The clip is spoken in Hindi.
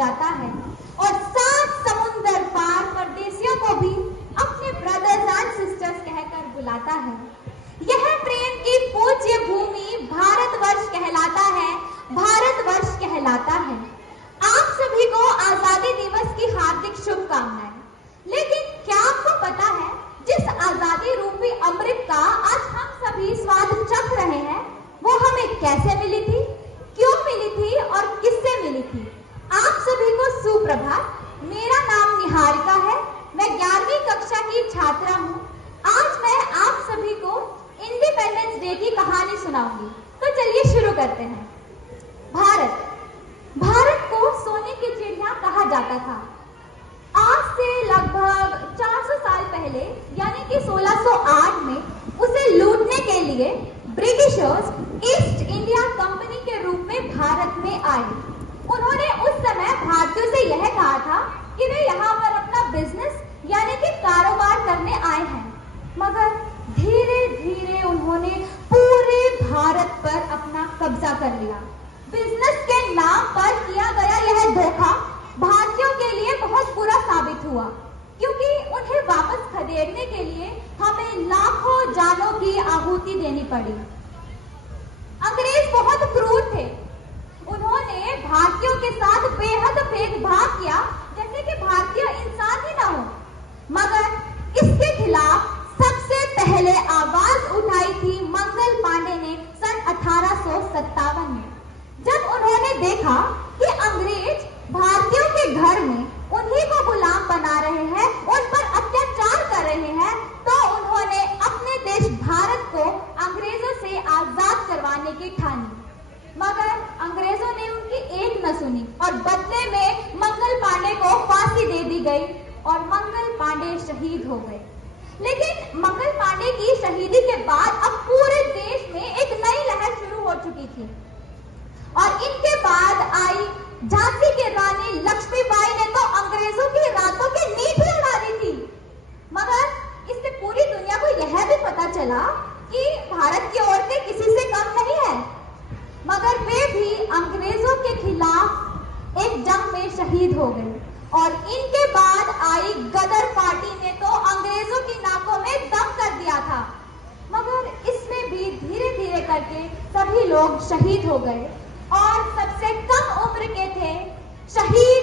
जाता है और 7 समुंदर पार परदेसियों को भी अपने ब्रदर्स एंड सिस्टर्स कहकर बुलाता है। यह प्रेम की पूज्य भूमि भारतवर्ष कहलाता है, भारतवर्ष कहलाता है। आप सभी को आजादी दिवस की हार्दिक शुभकामनाएं। लेकिन क्या आपको पता है, जिस आजादी रूपी अमृत का आज हम सभी स्वाद चख रहे हैं, वो हमें कैसे मिली थी, क्यों मिली थी और किससे मिली थी? आप सभी को सुप्रभात। मेरा नाम निहारिका है, मैं 11वीं कक्षा की छात्रा हूँ। आज मैं आप सभी को इंडिपेंडेंस डे की कहानी सुनाऊंगी। तो चलिए शुरू करते हैं। भारत को सोने की चिड़िया कहा जाता था। आज से लगभग 400 साल पहले यानी कि 1608 में उसे लूटने के लिए ब्रिटिशर्स ईस्ट इंडिया कंपनी के रूप में भारत में आए। उन्होंने उस समय भारतीयों से यह कहा था कि वे यहाँ पर अपना बिजनेस यानी कि कारोबार करने आए हैं, मगर धीरे धीरे उन्होंने पूरे भारत पर अपना कब्जा कर लिया। बिजनेस के नाम पर किया गया यह धोखा भारतीयों के लिए बहुत बुरा साबित हुआ, क्योंकि उन्हें वापस खदेड़ने के लिए हमें लाखों जानों की आहुति देनी पड़ी। अंग्रेज बहुत क्रूर थे। उन्होंने भारतीयों के साथ बेहद भेदभाव किया, जैसे कि भारतीय इंसान ही ना हो। मगर इसके खिलाफ सबसे पहले आवाज उठाई थी मंगल पांडे ने सन 1857 में, जब उन्होंने देखा कि अंग्रेज भारतीयों के घर में उन्हीं को गुलाम बना रहे हैं, उन पर अत्याचार कर रहे हैं, तो उन्होंने अपने देश भारत को अंग्रेजों से आजाद करवाने की ठानी। मगर अंग्रेजों ने उनकी एक न सुनी और बदले में मंगल पांडे को फांसी दे दी गई और मंगल पांडे शहीद हो गए। लेकिन मंगल पांडे की शहीदी के बाद अब पूरे देश में एक नई लहर शुरू हो चुकी थी और इनके बाद आई झांसी की रानी लक्ष्मीबाई ने तो अंग्रेजों की रातों की नींद ही उड़ा दी थी। मगर इससे पूरी दुनिया को यह भी पता चला कि भारत की औरतें किसी से कम नहीं है, मगर वे भी अंग्रेजों के खिलाफ एक जंग में शहीद हो गए। और इनके बाद आई गदर पार्टी ने तो अंग्रेजों की नाकों में दम कर दिया था, मगर इसमें भी धीरे धीरे करके सभी लोग शहीद हो गए और सबसे कम उम्र के थे शहीद